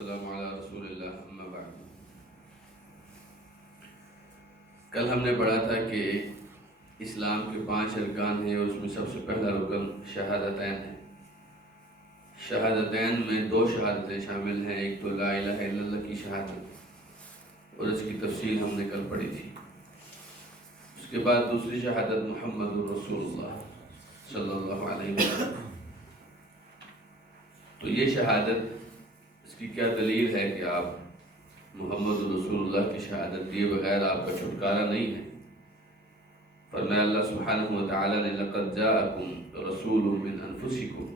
السلام علی رسول اللہ اما بعد۔ کل ہم نے پڑھا تھا کہ اسلام کے 5 ارکان ہیں اور اس میں سب سے پہلا رکن شہادتین ہے۔ شہادتین میں 2 شہادتیں شامل ہیں، ایک تو لا الہ الا اللہ کی شہادت اور اس کی تفصیل ہم نے کل پڑھی تھی۔ اس کے بعد دوسری شہادت محمد رسول اللہ صلی اللہ علیہ وسلم۔ تو یہ شہادت اس کی کیا دلیل ہے کہ آپ محمد رسول اللہ کی شہادت دیے بغیر آپ کا چھٹکارا نہیں ہے۔ فرمایا اللہ سبحانہ وتعالی نے لقد جاءکم رسول من انفسکم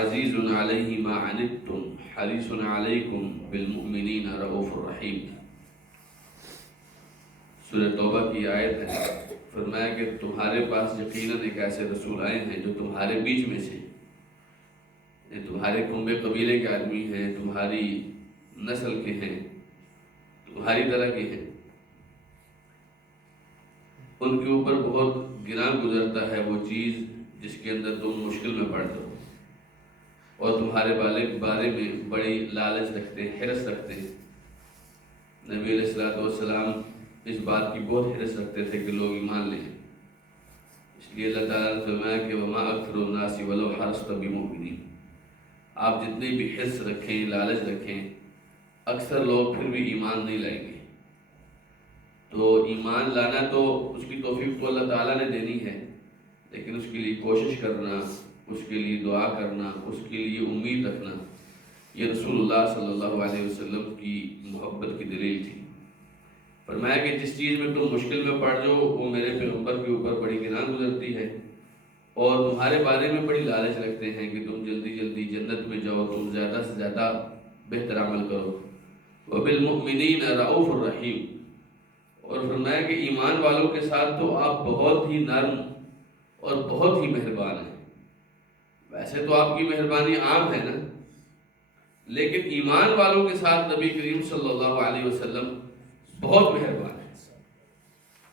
عزیز علیہ ما عنتم حریص علیکم بالمؤمنین رؤوف الرحیم۔ سورہ توبہ کی آیت ہے۔ فرمایا کہ تمہارے پاس یقیناً ایک ایسے رسول آئے ہیں جو تمہارے بیچ میں سے، تمہارے کنبے قبیلے کے آدمی ہیں، تمہاری نسل کے ہیں، تمہاری طرح کے ہیں، ان کے اوپر بہت گراں گزرتا ہے وہ چیز جس کے اندر تم مشکل میں پڑتے ہو، اور تمہارے بارے میں بڑی لالچ رکھتے ہیں، حرص رکھتے ہیں۔ نبی علیہ الصلوۃ والسلام اس بات کی بہت حرص رکھتے تھے کہ لوگ ایمان لیں، اس لیے اللہ تعالیٰ نے فرمایا کہ وما اکثر الناس ولو حرصت بمؤمنین۔ آپ جتنی بھی حرص رکھیں، لالچ رکھیں، اکثر لوگ پھر بھی ایمان نہیں لائیں گے۔ تو ایمان لانا تو اس کی توفیق تو اللہ تعالیٰ نے دینی ہے، لیکن اس کے لیے کوشش کرنا، اس کے لیے دعا کرنا، اس کے لیے امید رکھنا، یہ رسول اللہ صلی اللہ علیہ وسلم کی محبت کی دلیل تھی۔ فرمایا کہ جس چیز میں تم مشکل میں پڑ جاؤ وہ میرے پیغمبر کے اوپر بڑی گراں گزرتی ہے، اور تمہارے بارے میں بڑی لالچ رکھتے ہیں کہ تم جلدی جلدی جنت میں جاؤ، تم زیادہ سے زیادہ بہتر عمل کرو۔ وَبِالْمُؤْمِنِينَ رَؤُوفٌ الرَّحِيمٌ۔ اور فرمایا کہ ایمان والوں کے ساتھ تو آپ بہت ہی نرم اور بہت ہی مہربان ہیں۔ ویسے تو آپ کی مہربانی عام ہے نا، لیکن ایمان والوں کے ساتھ نبی کریم صلی اللہ علیہ وسلم بہت مہربان ہے۔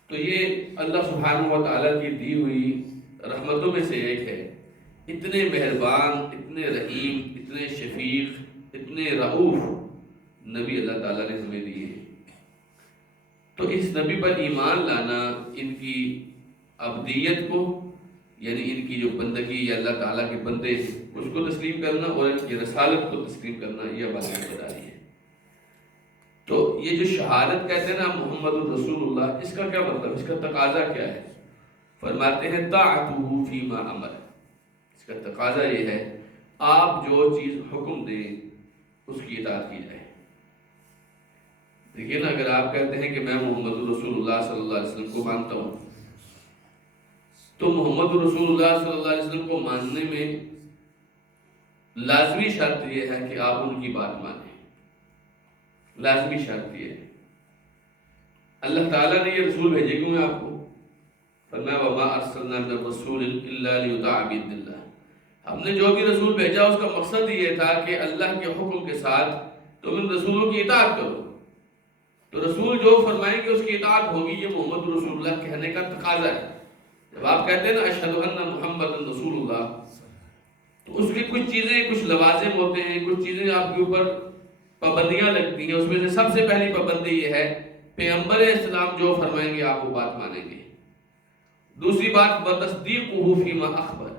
تو یہ اللہ سبحانہ و تعالیٰ کی دی ہوئی رحمتوں میں سے ایک ہے۔ اتنے مہربان، اتنے رحیم، اتنے شفیق، اتنے رؤوف نبی اللہ تعالیٰ نے ہمیں دیے ہیں۔ تو اس نبی پر ایمان لانا، ان کی عبدیت کو، یعنی ان کی جو بندگی یا اللہ تعالیٰ کے بندے ہیں اس کو تسلیم کرنا، اور ان کی رسالت کو تسلیم کرنا، یہ بات بتا رہی ہے۔ تو یہ جو شہادت کہتے ہیں نا محمد الرسول اللہ، اس کا کیا مطلب، اس کا تقاضا کیا ہے؟ فرماتے ہیں طاعتہ فیما امر۔ اس کا تقاضا یہ ہے آپ جو چیز حکم دیں اس کی اطاعت کی جائے۔ دیکھیے نا، اگر آپ کہتے ہیں کہ میں محمد رسول اللہ صلی اللہ علیہ وسلم کو مانتا ہوں، تو محمد رسول اللہ صلی اللہ علیہ وسلم کو ماننے میں لازمی شرط یہ ہے کہ آپ ان کی بات مانیں۔ لازمی شرط یہ ہے۔ اللہ تعالیٰ نے یہ رسول بھیجے کیوں ہیں آپ کو؟ فرمایا وَمَا أَرْسَلْنَا مِن رَّسُولٍ إِلَّا لِيُطَاعَ بِإِذْنِ اللَّهِ۔ ہم نے جو بھی رسول بھیجا اس کا مقصد یہ تھا کہ اللہ کے حکم کے ساتھ تم ان رسولوں کی اطاعت کرو۔ تو رسول جو فرمائیں گے اس کی اطاعت ہوگی، یہ محمد رسول اللہ کہنے کا تقاضا ہے۔ جب آپ کہتے ہیں نا اشہد ان محمد رسول اللہ، تو اس کی کچھ چیزیں، کچھ لوازم ہوتے ہیں، کچھ چیزیں آپ کے اوپر پابندیاں لگتی ہیں۔ اس میں سے سب سے پہلی پابندی یہ ہے پیغمبر اسلام جو فرمائیں گے آپ وہ بات مانیں گے۔ دوسری بات وَتَصْدِيقُهُ فِيمَا أَخْبَرَ۔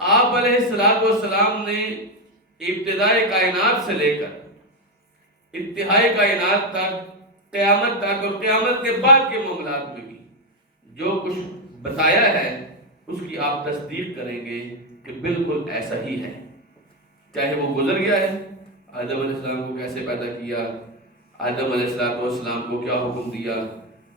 آپ علیہ السلام نے ابتدائے کائنات سے لے کر انتہائی کائنات تک، قیامت تک اور قیامت کے بعد کے معاملات میں بھی جو کچھ بتایا ہے اس کی آپ تصدیق کریں گے کہ بالکل ایسا ہی ہے، چاہے وہ گزر گیا ہے۔ آدم علیہ السلام کو کیسے پیدا کیا، آدم علیہ السلام کو کیا حکم دیا،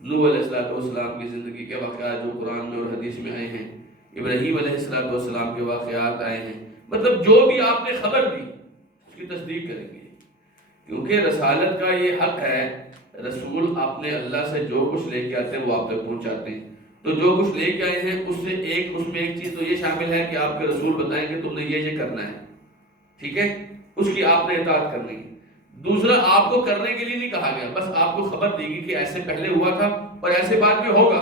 نوح علیہ السلام کی زندگی کے واقعات جو قرآن میں اور حدیث میں آئے ہیں، ابراہیم علیہ السلام کے واقعات آئے ہیں، مطلب جو بھی آپ نے خبر دی اس کی تصدیق کریں گے، کیونکہ رسالت کا یہ حق ہے۔ رسول اپنے اللہ سے جو کچھ لے کے آتے ہیں وہ آپ تک پہنچاتے ہیں۔ تو جو کچھ لے کے آئے ہیں اس میں ایک چیز تو یہ شامل ہے کہ آپ کے رسول بتائیں کہ تم نے یہ کرنا ہے، ٹھیک ہے، اس کی آپ نے اطاعت کرنی ہے۔ دوسرا، آپ کو کرنے کے لیے نہیں کہا گیا، بس آپ کو خبر دی گئی کہ ایسے پہلے ہوا تھا اور ایسے بعد میں ہوگا،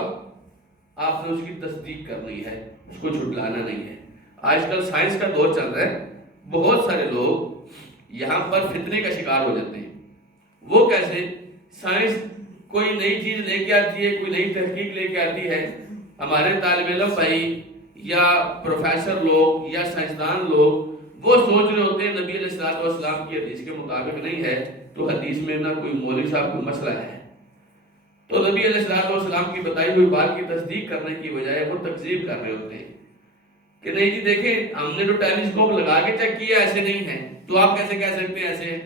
آپ نے اس کی تصدیق کرنی ہے، اس کو جھٹلانا نہیں ہے۔ آج کل سائنس کا دور چل رہا ہے، بہت سارے لوگ یہاں پر فتنے کا شکار ہو جاتے ہیں۔ وہ کیسے؟ سائنس کوئی نئی چیز لے کے آتی ہے، کوئی نئی تحقیق لے کے آتی ہے، ہمارے طالب علم بھائی یا پروفیسر لوگ یا سائنسدان لوگ وہ سوچ رہے ہوتے ہیں نبی علیہ الصلوۃ والسلام کی حدیث کے مطابق نہیں ہے، تو حدیث میں نہ کوئی مولوی صاحب کوئی مسئلہ ہے، تو نبی علیہ الصلوۃ والسلام کی بتائی ہوئی بات کی تصدیق کرنے کی بجائے وہ تکذیب کر رہے ہوتے ہیں کہ نہیں جی دیکھیں ہم نے جو ٹیلیسکوپ لگا کے چیک کیا ایسے نہیں ہے، تو آپ کیسے کہہ سکتے ہیں ایسے ہے؟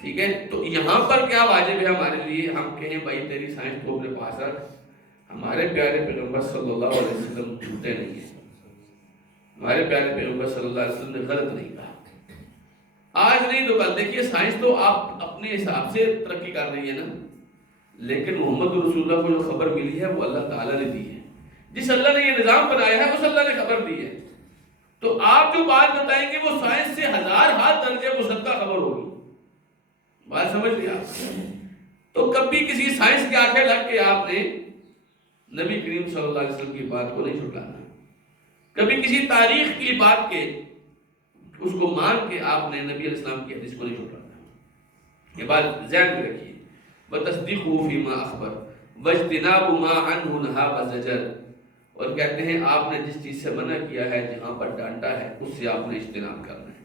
ٹھیک ہے، تو یہاں پر کیا واجب ہے ہمارے لیے؟ ہم کہیں بھائی تیری سائنس کو اپنے پاس رکھ، ہمارے پیارے پیغمبر صلی اللہ علیہ وسلم جھوٹے نہیں ہیں، ہمارے پیارے پیغمبر صلی اللہ علیہ وسلم نے غلط نہیں کہا، آج نہیں تو کل۔ دیکھیے سائنس تو آپ اپنے حساب سے ترقی کر رہی ہے نا، لیکن محمد رسول اللہ کو جو خبر ملی ہے وہ اللہ تعالیٰ نے دی ہے، جس اللہ نے یہ نظام بنایا ہے اس اللہ نے خبر دی ہے، تو آپ جو بات بتائیں گے وہ سائنس سے ہزار ہاتھ درجے مصدقہ خبر ہوگی، بات سمجھ لیا؟ تو کبھی کسی سائنس کے آنکھیں لگ کے آپ نے نبی کریم صلی اللہ علیہ وسلم کی بات کو نہیں چھٹانا، کبھی کسی تاریخ کی بات کے اس کو مان کے آپ نے نبی علیہ السلام کی حدیث کو نہیں چھٹانا، یہ بات ذہن میں رکھیے۔ وَتَصْدِقُهُ فِي مَا أَخْبَرَ وَاجْتِنَابُ مَا عَنْهُ نَهَى وَزَجَرَ، اور کہتے ہیں آپ نے جس چیز سے منع کیا ہے، جہاں پر ڈانٹا ہے، اس سے آپ نے اجتناب کرنا ہے۔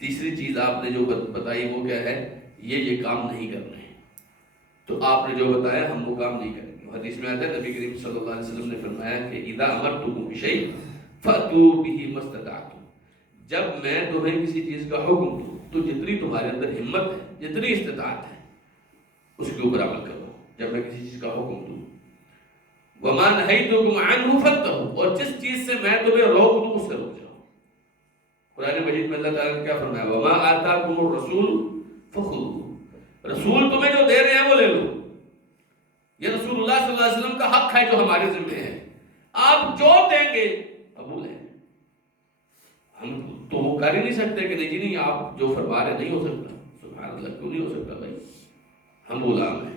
تیسری چیز آپ نے جو بتائی وہ کیا ہے؟ یہ کام نہیں کرنا ہے، تو آپ نے جو بتایا ہم وہ کام نہیں کریں گے۔ حدیث میں آتا ہے نبی کریم صلی اللہ علیہ وسلم نے فرمایا کہ اِذَا أَمَرْتُكُم بِشَيْءٍ فَأْتُوا بِهِ مَا اسْتَطَعْتُمْ، جب میں تمہیں کسی چیز کا حکم دوں تو جتنی تمہارے اندر ہمت ہے، جتنی استطاعت ہے، اس کے اوپر عمل کرو۔ جب میں کسی چیز کا حکم دوں، وَمَا نَهَيْتُكُمْ عَنْهُ فَانتَهُوا، اور جس چیز سے میں تمہیں روک دوں اس سے رک جاؤ۔ قرآن مجید میں اللہ تعالیٰ نے کیا فرمایا؟ وَمَا آتَاكُمُ الرَّسُولُ فَخُذُوهُ، رسول تمہیں جو دے رہے ہیں وہ لے لو، یہ رسول اللہ صلی اللہ علیہ وسلم کا حق ہے جو ہمارے ذمہ ہے، آپ جو دیں گے قبول ہے۔ ہم تو وہ کر ہی نہیں سکتے کہ نہیں جی نہیں آپ جو فرما رہے نہیں ہو سکتا، سبحان اللہ کیوں نہیں ہو سکتا بھائی، ہم غلام ہیں،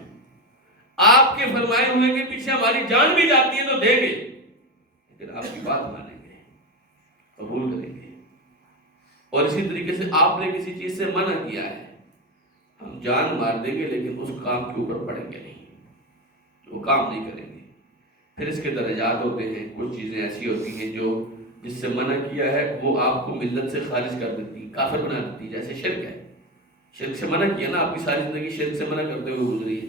آپ کے فرمائے ہوئے کے پیچھے ہماری جان بھی جاتی ہے تو دیں گے، لیکن آپ کی بات مانیں گے، قبول کریں گے۔ اور اسی طریقے سے آپ نے کسی چیز سے منع کیا ہے، ہم جان مار دیں گے لیکن اس کام کے اوپر پڑیں گے نہیں، وہ کام نہیں کریں گے۔ پھر اس کے درجات ہوتے ہیں، کچھ چیزیں ایسی ہوتی ہیں جو جس سے منع کیا ہے وہ آپ کو ملت سے خارج کر دیتی، کافر بنا دیتی، جیسے شرک ہے، شرک سے منع کیا نا، آپ کی ساری زندگی شرک سے منع کرتے ہوئے گزری ہے،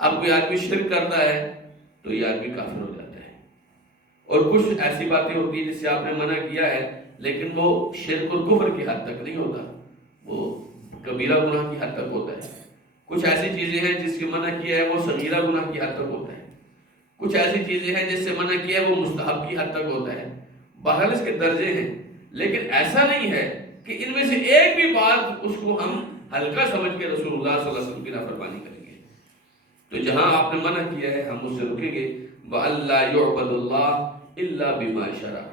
اب کوئی آدمی شرک کرتا ہے تو یہ آدمی کافر ہو جاتا ہے۔ اور کچھ ایسی باتیں ہوتی ہیں جس سے آپ نے منع کیا ہے لیکن وہ شرک اور کفر کی حد تک نہیں ہوتا، وہ کبیرہ گناہ کی حد تک ہوتا ہے۔ کچھ ایسی چیزیں ہیں جس کی منع کیا ہے وہ صغیرہ گناہ کی حد تک ہوتا ہے، کچھ ایسی چیزیں ہیں جس سے منع کیا ہے وہ مستحب کی حد تک ہوتا ہے، بہرحال اس کے درجے ہیں، لیکن ایسا نہیں ہے کہ ان میں سے ایک بھی بات اس کو ہم ہلکا سمجھ کے رسول اللہ صلی اللہ علیہ وسلم کی نافرمانی کریں گے۔ تو جہاں آپ نے منع کیا ہے ہم اس سے رکیں گے۔ وَأَلَّا يُعْبَدُ اللَّهِ إِلَّا بِمَا شَرَعَ،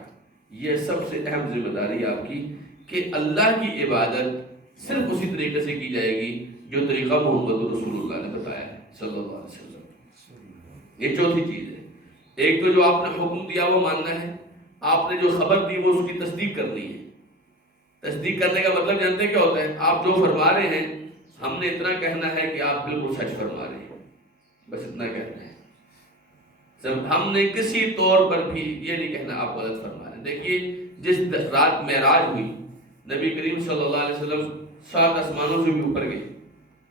یہ سب سے اہم ذمہ داری آپ کی کہ اللہ کی عبادت صرف اسی طریقے سے کی جائے گی جو طریقہ محمد رسول اللہ نے بتایا ہے صلی اللہ علیہ وسلم۔ یہ چوتھی چیز ہے، ایک تو جو آپ نے حکم دیا وہ ماننا ہے، آپ نے جو خبر دی وہ اس کی تصدیق کرنی ہے۔ تصدیق کرنے کا مطلب جانتے ہیں کیا ہوتا ہے؟ آپ جو فرما رہے ہیں ہم نے اتنا کہنا ہے کہ آپ بالکل سچ فرما رہے ہیں، بس اتنا کہنا ہے، ہم نے کسی طور پر بھی یہ نہیں کہنا آپ غلط فرما رہے ہیں۔ دیکھیے جس رات معراج ہوئی نبی کریم صلی اللہ علیہ وسلم 7 آسمانوں سے بھی اوپر گئے،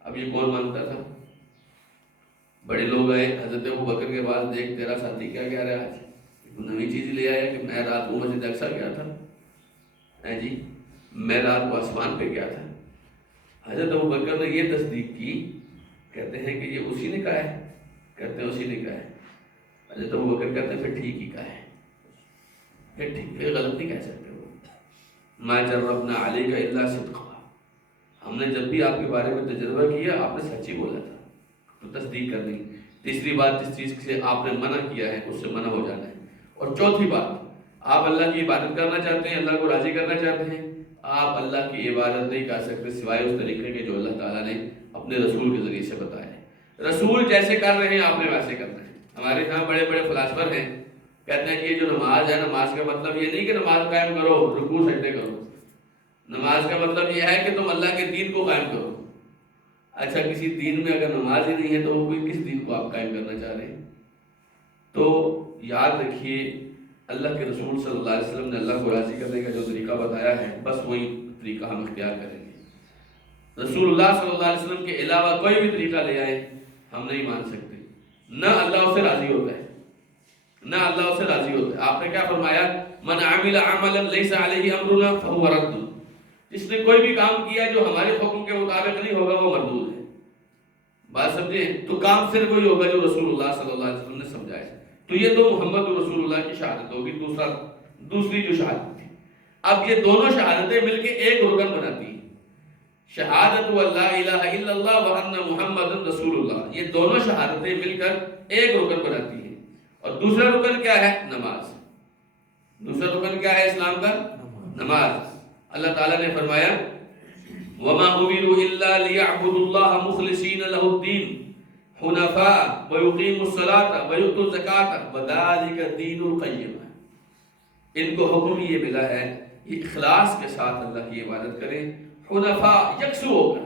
اب یہ کون مانتا تھا؟ بڑے لوگ آئے حضرت ابوبکر کے بعد، دیکھ تیرا ساتھی کیا کہہ رہا ہے، آج نئی چیز لے آیا کہ میں رات کو مسجد اقصیٰ گیا تھا، جی میں رات کو آسمان پہ گیا تھا۔ حضرت ابوبکر نے یہ تصدیق کی، کہتے ہیں کہ یہ اسی نے کہا ہے، کہتے ہیں اسی نے کہا ہے۔ حضرت ابوبکر کہتے ہیں پھر ٹھیک ہی کہا ہے، پھر غلط نہیں کہہ سکتے وہ۔ ما جربنا علیک الا صدقا، ہم نے جب بھی آپ کے بارے میں تجربہ کیا آپ نے سچ ہی بولا تھا، تو تصدیق کرنی۔ تیسری بات جس چیز سے آپ نے منع کیا ہے اس سے منع ہو جانا ہے۔ اور چوتھی بات، آپ اللہ کی عبادت کرنا چاہتے ہیں، اللہ کو راضی کرنا چاہتے ہیں، آپ اللہ کی عبادت نہیں کر سکتے سوائے اس طریقے کے جو اللہ تعالیٰ نے اپنے رسول کے ذریعے سے بتایا ہے۔ رسول جیسے کر رہے ہیں آپ نے ویسے کرنا ہے۔ ہمارے یہاں بڑے بڑے فلاسفر ہیں، کہتے ہیں کہ یہ جو نماز ہے، نماز کا مطلب یہ نہیں کہ نماز قائم کرو رکوع سجدے کرو، نماز کا مطلب یہ ہے کہ تم اللہ کے دین کو قائم کرو. اچھا کسی دین میں اگر نماز ہی نہیں ہے تو وہ بھی کس دین کو آپ قائم کرنا چاہ رہے ہیں؟ تو یاد رکھیے اللہ کے رسول صلی اللہ علیہ وسلم نے اللہ کو راضی کرنے کا جو طریقہ بتایا ہے بس وہی طریقہ ہم اختیار کریں گے. رسول اللہ صلی اللہ علیہ وسلم کے علاوہ کوئی بھی طریقہ لے آئے ہم نہیں مان سکتے. نہ اللہ اس سے راضی ہوتا ہے نہ اللہ اس سے راضی ہوتا ہے. آپ نے کیا فرمایا؟ من عمل عملا لیس علیہ امرنا فهو رد. جس نے کوئی بھی کام کیا جو ہمارے حکم کے مطابق نہیں ہوگا وہ مردود ہے. بات سمجھے؟ تو کام صرف وہی ہوگا جو رسول اللہ صلی اللہ علیہ وسلم نے سمجھایا. تو یہ تو محمد رسول اللہ کی شہادت ہوگی. دوسری جو شہادت تھی. اب یہ دونوں شہادتیں مل کے ایک رکن بناتی ہیں. شہادت واللہ الہ الا اللہ وان محمد رسول اللہ، یہ دونوں شہادتیں مل کر ایک رکن بناتی ہیں. اور دوسرا رکن کیا ہے؟ نماز. دوسرا رکن کیا ہے اسلام کا؟ نماز. اللہ تعالیٰ نے فرمایا وَمَا أُمِرُوا إِلَّا لِيَعْبُدُوا اللَّهَ مُخْلِصِينَ لَهُ الدِّينَ حُنَفَاءَ وَيُقِيمُوا الصَّلَاةَ وَيُؤْتُوا الزَّكَاةَ وَذَلِكَ دِينُ الْقَيِّمَةِ. ان کو حکم یہ ملا ہے یہ اخلاص کے ساتھ اللہ کی عبادت کریں. حنفاء یکسو ہو کر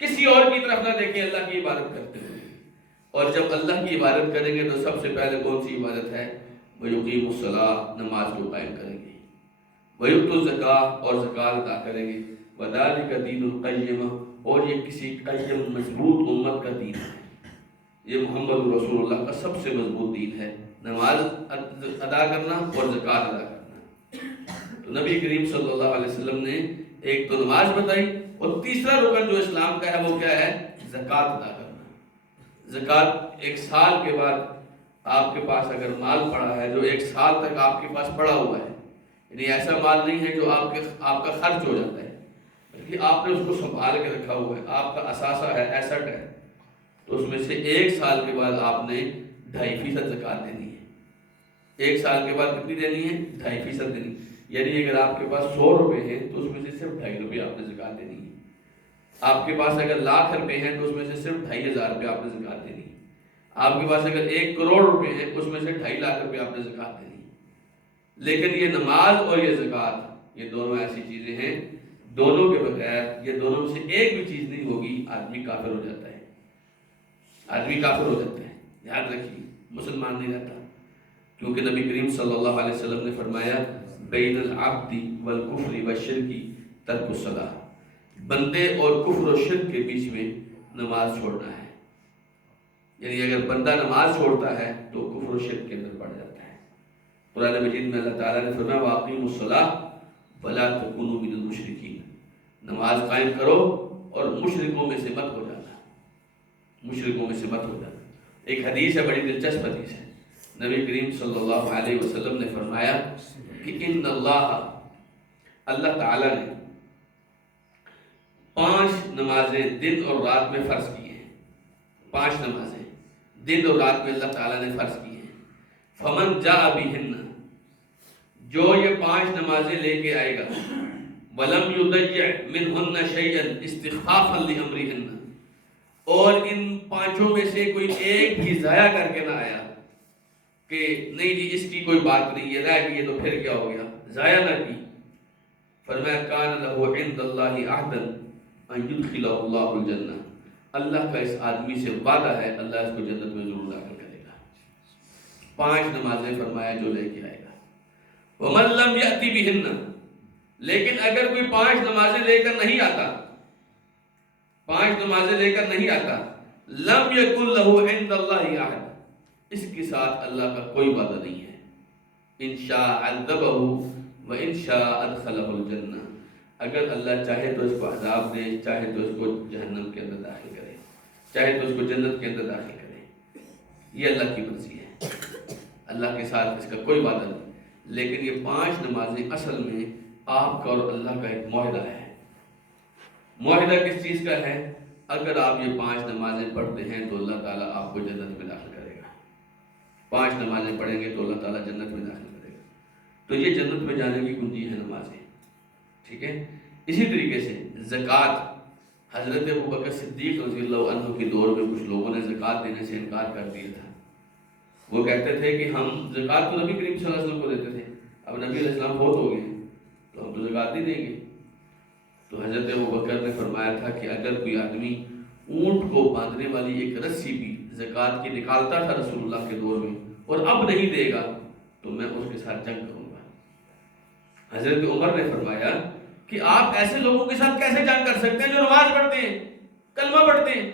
کسی اور کی طرف نہ دیکھیں اللہ کی عبادت کرتے ہوئے. اور جب اللہ کی عبادت کریں گے تو سب سے پہلے کون سی عبادت ہے؟ وَيُقِيمُوا الصَّلَاةَ، نماز کو قائم کریں گے. وَيُؤْتُوا الزَّكَاةَ، اور زکوٰۃ ادا کریں گے. وَذَلِكَ دِينُ الْقَيِّمَةِ، اور یہ کسی قیم مضبوط امت کا دین ہے. یہ محمد رسول اللہ کا سب سے مضبوط دین ہے، نماز ادا کرنا اور زکوٰۃ ادا کرنا. تو نبی کریم صلی اللہ علیہ وسلم نے ایک تو نماز بتائی اور تیسرا رکن جو اسلام کا ہے وہ کیا ہے؟ زکوٰۃ ادا کرنا. زکوٰۃ ایک سال کے بعد آپ کے پاس اگر مال پڑا ہے جو ایک سال تک آپ کے پاس پڑا ہوا ہے، یعنی ایسا مال نہیں ہے جو آپ کا خرچ ہو جاتا ہے، بلکہ آپ نے اس کو سنبھال کے رکھا ہوا ہے، آپ کا اثاثہ ہے، ایسٹ ہے، تو اس میں سے ایک سال کے بعد آپ نے 2.5% زکوٰۃ دینی ہے. ایک سال کے بعد کتنی دینی ہے؟ 2.5% دینی. یعنی اگر آپ کے پاس 100 روپے ہیں تو اس میں سے صرف 2.5 روپے آپ نے زکوٰۃ دینی ہے. آپ کے پاس اگر لاکھ روپے ہیں تو اس میں سے صرف 2,500 روپے آپ نے زکوٰۃ دینی ہے. آپ کے پاس اگر 1 کروڑ روپے ہیں اس میں سے 2.5 لاکھ روپے آپ نے زکوٰۃ دینی ہے. لیکن یہ نماز اور یہ زکوٰۃ یہ دونوں ایسی چیزیں ہیں، دونوں کے بغیر یہ دونوں میں سے ایک بھی چیز نہیں ہوگی آدمی کافر ہو جاتا ہے. آدمی کافر ہو جاتا ہے. یاد رکھیے مسلمان نہیں رہتا. کیونکہ نبی کریم صلی اللہ علیہ وسلم نے فرمایا بین العبد والکفر والشرک ترک الصلاۃ، بندے اور کفر و شرک کے بیچ میں نماز چھوڑنا ہے. یعنی اگر بندہ نماز چھوڑتا ہے تو کفر و شرک کے اندر پڑ جاتا ہے. قرآن مجید میں اللہ تعالیٰ نے فرمایا وَأَقِیمُوا الصَّلَاةَ وَلَا تَکُونُوا مِنَ الْمُشْرِکِینَ، نماز قائم کرو اور مشرکوں میں سے مت ہو جانا. مشرکوں میں سے مت ہو جانا. ایک حدیث ہے، بڑی دلچسپ حدیث ہے. نبی کریم صلی اللہ علیہ وسلم نے فرمایا کہ ان اللہ تعالیٰ نے 5 نمازیں دن اور رات میں فرض کی ہیں. 5 نمازیں دن اور رات میں اللہ تعالیٰ نے فرض کی ہیں. فمن جاء بہن، جو یہ 5 نمازیں لے کے آئے گا، ولم یضیع منہن شیئا استخفافا لامرہن، اور ان 5 میں سے کوئی ایک بھی ضائع کر کے نہ آیا کہ نہیں جی اس کی کوئی بات نہیں، یہ رہ گئی تو پھر کیا ہو گیا، ضائع نہ کی. فرمایا کان لہ عند اللہ عہدا ان یدخلہ اللہ الجنہ، اللہ کا اس آدمی سے وعدہ ہے اللہ اس کو جنت میں ضرور داخل کرے گا. 5 نمازیں فرمایا جو لے کے آئے گا. ومن لم یأتی بہن، لیکن اگر کوئی 5 نمازیں لے کر نہیں آتا، 5 نمازیں لے کر نہیں آتا، لم یکن لہ عند اللہ عہد، اس کے ساتھ اللہ کا کوئی وعدہ نہیں ہے. ان شاء عذبہ و ان شاء ادخلہ الجنہ، اگر اللہ چاہے تو اس کو عذاب دے، چاہے تو اس کو جہنم کے اندر داخل کرے، چاہے تو اس کو جنت کے اندر داخل کرے. یہ اللہ کی مرضی ہے، اللہ کے ساتھ اس کا کوئی وعدہ نہیں. لیکن یہ 5 نمازیں اصل میں آپ کا اور اللہ کا ایک معاہدہ ہے. معاہدہ کس چیز کا ہے؟ اگر آپ یہ 5 نمازیں پڑھتے ہیں تو اللہ تعالیٰ آپ کو جنت میں داخل کرے گا. 5 نمازیں پڑھیں گے تو اللہ تعالیٰ جنت میں داخل کرے گا. تو یہ جنت میں جانے کی کنجی ہے نمازیں. ٹھیک ہے. اسی طریقے سے زکوٰۃ، حضرت ابوبکر صدیق رضی اللہ عنہ کے دور میں کچھ لوگوں نے زکوٰۃ دینے سے انکار کر دیا تھا. وہ کہتے تھے کہ ہم زکوٰۃ تو نبی کریم صلی اللہ علیہ وسلم کو دیتے تھے، اب نبی علیہ السلام فوت ہو گئے تو ہم تو زکوٰۃ نہیں دیں گے. تو حضرت ابوبکر نے فرمایا تھا کہ اگر کوئی آدمی اونٹ کو باندھنے والی ایک رسی بھی زکوٰۃ کی نکالتا تھا رسول اللہ کے دور میں اور اب نہیں دے گا تو میں اس کے ساتھ جنگ کروں گا۔ حضرت عمر نے فرمایا کہ آپ ایسے لوگوں کے ساتھ کیسے جنگ کر سکتے ہیں جو نماز پڑھتے ہیں، کلمہ پڑھتے ہیں؟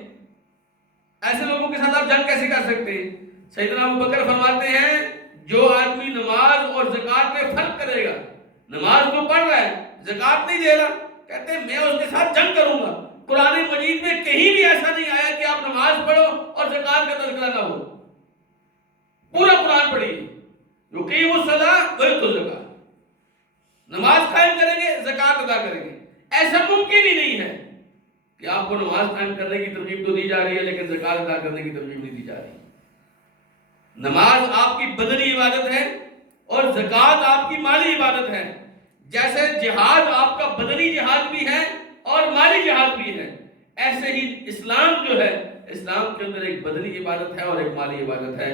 ایسے لوگوں کے ساتھ آپ جنگ کیسے کر سکتے ہیں؟ سیدنا ابوبکر فرماتے ہیں جو آدمی نماز اور زکوٰۃ میں فرق کرے گا، نماز تو پڑھ رہا ہے زکوٰۃ نہیں دے رہا، کہتے ہیں میں اس کے ساتھ جنگ کروں گا۔ قرآن مجید میں کہیں بھی ایسا نہیں آیا کہ آپ نماز پڑھو اور زکوٰۃ کا تذکرہ نہ ہو۔ پورا قرآن پڑھیے، جو کہ وہ صلاۃ وہی تو زکوٰۃ، نماز قائم کریں گے زکوٰۃ ادا کریں گے۔ ایسا ممکن ہی نہیں ہے کہ آپ کو نماز قائم کرنے کی ترغیب تو دی جا رہی ہے لیکن زکوٰۃ ادا کرنے کی ترغیب نہیں دی جا رہی۔ نماز آپ کی بدنی عبادت ہے اور زکوٰۃ آپ کی مالی عبادت ہے۔ جیسے جہاد آپ کا بدنی جہاد بھی ہے اور مالی جہاد بھی ہے، ایسے ہی اسلام جو ہے، اسلام کے اندر ایک بدنی عبادت ہے اور ایک مالی عبادت ہے۔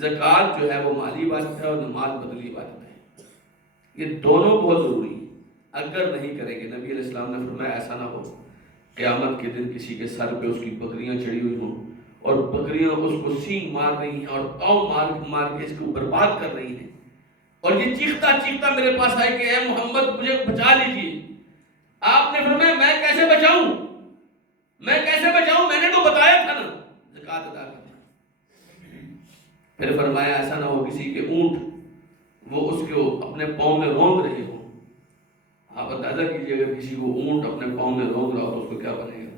زکوٰۃ جو ہے وہ مالی عبادت ہے اور نماز بدنی عبادت ہے۔ یہ دونوں بہت ضروری ہیں، اگر نہیں کریں گے، نبی علیہ السلام نے فرمایا ایسا نہ ہو قیامت کے دن کسی کے سر پہ اس کی بکریاں چڑھی ہوئی ہوں اور بکریاں اس کو سینگ مار رہی ہیں اور پاؤں مار کے اس کو برباد کر رہی ہیں، اور یہ چیختا چیختا میرے پاس آئے کہ اے محمد مجھے بچا لیجیے۔ آپ نے فرمایا میں کیسے بچاؤں، میں کیسے بچاؤں، میں نے تو بتایا تھا نا زکوٰۃ ادا کرنا۔ پھر فرمایا ایسا نہ ہو کسی کے اونٹ وہ اس کو اپنے پاؤں میں روند رہے ہوں۔ آپ اندازہ کیجئے اگر کسی کو اونٹ اپنے پاؤں میں روند رہا ہو تو اس کو کیا بنے گا۔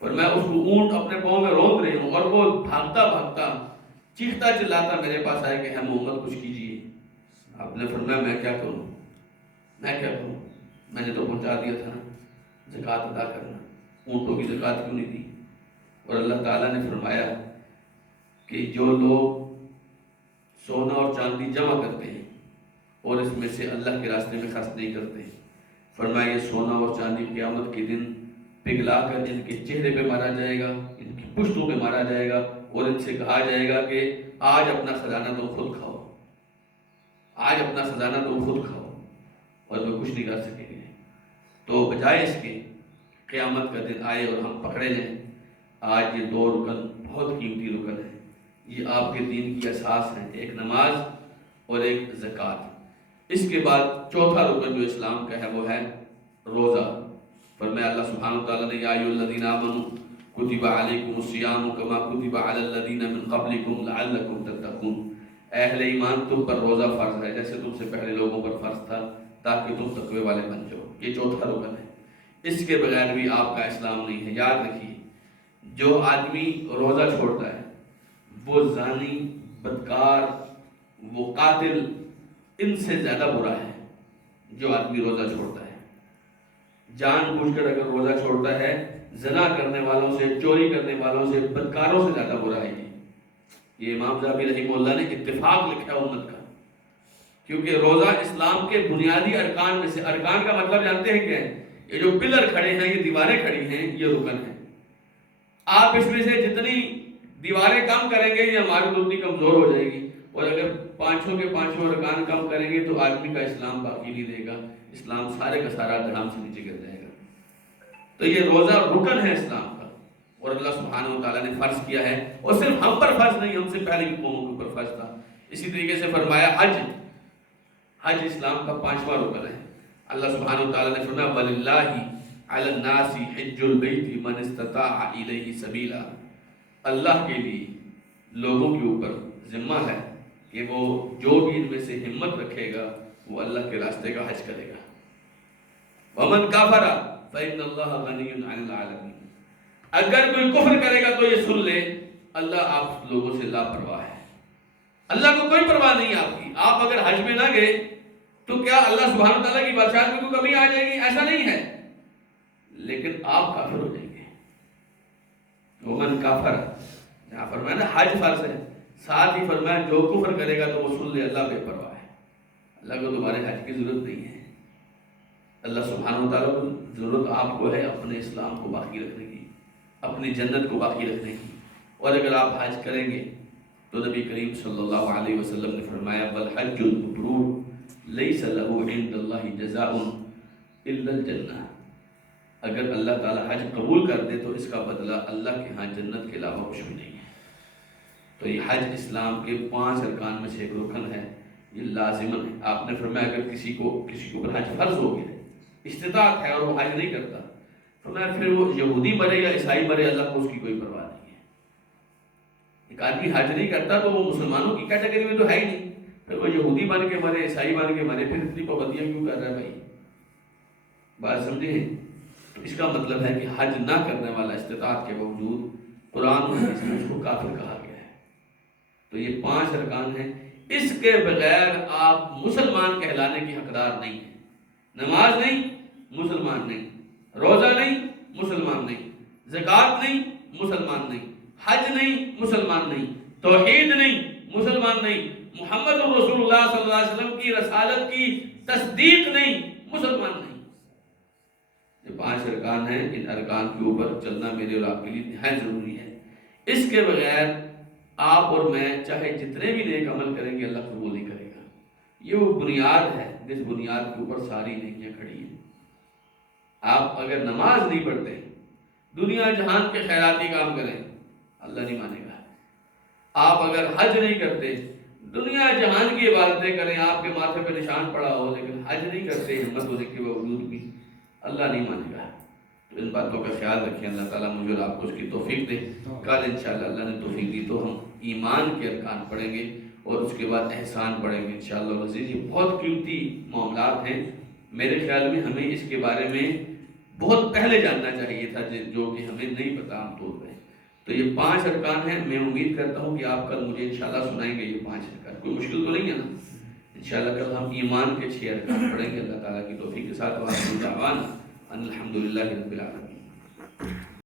پر میں اس کو اونٹ اپنے پاؤں میں روند رہی ہوں اور وہ بھاگتا بھاگتا چیختا چلاتا میرے پاس آئے کہ اے محمد کچھ کیجئے۔ آپ نے فرمایا میں کیا کروں، میں کیا کروں، میں نے تو پہنچا دیا تھا نا، زکوٰۃ ادا کرنا، اونٹوں کی زکوٰۃ کیوں نہیں دی؟ اور اللہ تعالیٰ نے فرمایا کہ جو لوگ سونا اور چاندی جمع کرتے ہیں اور اس میں سے اللہ کے راستے میں خرچ نہیں کرتے، فرمایا یہ سونا اور چاندی قیامت کے دن پگھلا کر ان کے چہرے پہ مارا جائے گا، ان کی پشتوں پہ مارا جائے گا اور ان سے کہا جائے گا کہ آج اپنا خزانہ تم خود کھاؤ، آج اپنا خزانہ تم خود کھاؤ، اور وہ کچھ نہیں کر سکیں گے۔ تو بجائے اس کے قیامت کا دن آئے اور ہم پکڑے لیں، آج یہ دو رکن بہت قیمتی رکن ہیں، یہ آپ کے دین کی اساس ہیں، ایک نماز اور ایک زکوٰۃ۔ اس کے بعد چوتھا رکن جو اسلام کا ہے وہ ہے روزہ۔ فرمایا اللہ سبحانہ وتعالیٰ نے یا ایھا الذین آمنوا کتب علیکم الصیام کما کتب علی الذین من قبلکم لعلکم تتقون، اہل ایمان تم پر روزہ فرض ہے جیسے تم سے پہلے لوگوں پر فرض تھا تاکہ تم تقوی والے بن جاؤ۔ یہ چوتھا رکن ہے، اس کے بغیر بھی آپ کا اسلام نہیں ہے۔ یاد رکھیے جو آدمی روزہ چھوڑتا ہے وہ زانی، بدکار، وہ قاتل، ان سے زیادہ برا ہے جو آدمی روزہ چھوڑتا ہے۔ جان بوجھ کر اگر روزہ چھوڑتا ہے، زنا کرنے والوں سے، چوری کرنے والوں سے، بدکاروں سے زیادہ برا ہے یہ امام ذہبی رحمہ اللہ نے اتفاق لکھا ہے امت کا، کیونکہ روزہ اسلام کے بنیادی ارکان میں سے، ارکان کا مطلب جانتے ہیں کیا ہے؟ یہ جو پلر کھڑے ہیں، یہ دیواریں کھڑی ہیں، یہ رکن ہیں۔ آپ اس میں سے جتنی دیواریں کم کریں گے یہ ہماری تو اتنی کمزور ہو جائے گی، اور اگر پانچوں کے پانچوں ارکان کم کریں گے تو آدمی کا اسلام باقی نہیں رہے گا، اسلام سارے کا سارا دھڑام سے نیچے گر جائے گا۔ تو یہ روزہ رکن ہے اسلام کا، اور اللہ سبحانہ وتعالیٰ نے فرض کیا ہے، اور صرف ہم پر فرض نہیں، ہم سے پہلے کی قوموں کے اوپر فرض تھا۔ اسی طریقے سے فرمایا حج اسلام کا پانچواں رکن ہے۔ اللہ سبحانہ وتعالیٰ نے فرمایا وَلِلَّهِ عَلَى النَّاسِ حِجُّ الْبَيْتِ مَنِ اسْتَطَاعَ إِلَيْهِ سَبِيلًا، اللہ کے لیے لوگوں کے اوپر ذمہ ہے کہ وہ جو بھی ان میں سے ہمت رکھے گا وہ اللہ کے راستے کا حج کرے گا۔ وَمَنْ كَفَرَ فَإِنَّ اللَّهَ غَنِيٌّ عَنِ الْعَالَمِينَ، اگر کوئی کفر کرے گا تو یہ سن لے اللہ آپ لوگوں سے لاپرواہ ہے، اللہ کو کوئی پرواہ نہیں آپ کی۔ آپ اگر حج میں نہ گئے تو کیا اللہ سبحانہ تعالیٰ کی بادشاہت میں کوئی کمی آ جائے گی؟ ایسا نہیں ہے، لیکن آپ کافر ہو جائیں گے۔ ومن کافر، یہاں فرمایا نا حج فرض ہے، ساتھ ہی فرمایا جو کفر کرے گا تو وہ سن لے اللہ بے پرواہ ہے، اللہ کو تمہارے حج کی ضرورت نہیں ہے۔ اللہ سبحانہ وتعالیٰ کو ضرورت آپ کو ہے اپنے اسلام کو باقی رکھنے کی، اپنی جنت کو باقی رکھنے کی، اور اگر آپ حج کریں گے تو نبی کریم صلی اللہ علیہ وسلم نے فرمایا والحج المبرور لیس له عند اللہ جزاء الا الجنہ، اگر اللہ تعالیٰ حج قبول کر دے تو اس کا بدلہ اللہ کے ہاں جنت کے علاوہ کچھ بھی نہیں ہے۔ تو یہ حج اسلام کے 5 ارکان میں سے ایک رکن ہے، یہ لازمن ہے۔ آپ نے فرمایا اگر کسی کو اوپر حج فرض ہو گیا، استطاعت ہے اور وہ حج نہیں کرتا، فرمایا پھر وہ یہودی مرے یا عیسائی مرے، اللہ کو اس کی کوئی پرواہ نہیں ہے۔ ایک آدمی حج نہیں کرتا تو وہ مسلمانوں کی کیٹیگری میں تو ہے ہی نہیں، پھر وہ یہودی بن کے مرے، عیسائی بن کے مرے، پھر اتنی پابندیاں کیوں کر رہا ہے بھائی؟ بات سمجھے؟ تو اس کا مطلب ہے کہ حج نہ کرنے والا استطاعت کے باوجود قرآن اور حدیث میں اس کو کافر کہا گیا ہے۔ تو یہ 5 ارکان ہیں، اس کے بغیر آپ مسلمان کہلانے کی حقدار نہیں ہیں۔ نماز نہیں، مسلمان نہیں، روزہ نہیں، مسلمان نہیں، زکوٰۃ نہیں، مسلمان نہیں، حج نہیں، مسلمان نہیں، توحید نہیں، مسلمان نہیں، محمد رسول اللہ صلی اللہ علیہ وسلم کی رسالت کی تصدیق نہیں، مسلمان نہیں۔ یہ 5 ارکان ہیں، ان ارکان کے اوپر چلنا میرے اور آپ کے لیے نہایت ضروری ہے۔ اس کے بغیر آپ اور میں چاہے جتنے بھی نیک عمل کریں گے اللہ قبول نہیں کرے گا۔ یہ وہ بنیاد ہے جس بنیاد کے اوپر ساری نیکیاں کھڑی ہیں۔ آپ اگر نماز نہیں پڑھتے، دنیا جہان کے خیراتی کام کریں، اللہ نہیں مانے گا۔ آپ اگر حج نہیں کرتے، دنیا جہان کی عبادتیں کریں، آپ کے ماتھے پہ نشان پڑا ہو، لیکن حج نہیں کرتے ہمت ہونے کے باوجود بھی، اللہ نہیں مانے گا۔ تو ان باتوں کا خیال رکھیں، اللہ تعالیٰ مجھے اور آپ کو اس کی توفیق دے۔ کل انشاءاللہ اللہ نے توفیق دی تو ہم ایمان کے ارکان پڑھیں گے اور اس کے بعد احسان پڑھیں گے انشاءاللہ العزیز۔ یہ بہت قیمتی معاملات ہیں، میرے خیال میں ہمیں اس کے بارے میں بہت پہلے جاننا چاہیے تھا، جو کہ ہمیں نہیں پتا عام طور پہ۔ تو یہ 5 ارکان ہیں، میں امید کرتا ہوں کہ آپ کل مجھے انشاءاللہ سنائیں گے یہ 5 ارکان۔ کوئی مشکل تو نہیں ہے نا؟ انشاءاللہ کل ہم ایمان کے 6 ارکان پڑھیں گے اللہ تعالیٰ کی توفیق کے ساتھ۔ وآخر دعوانا ان الحمدللہ رب العالمین۔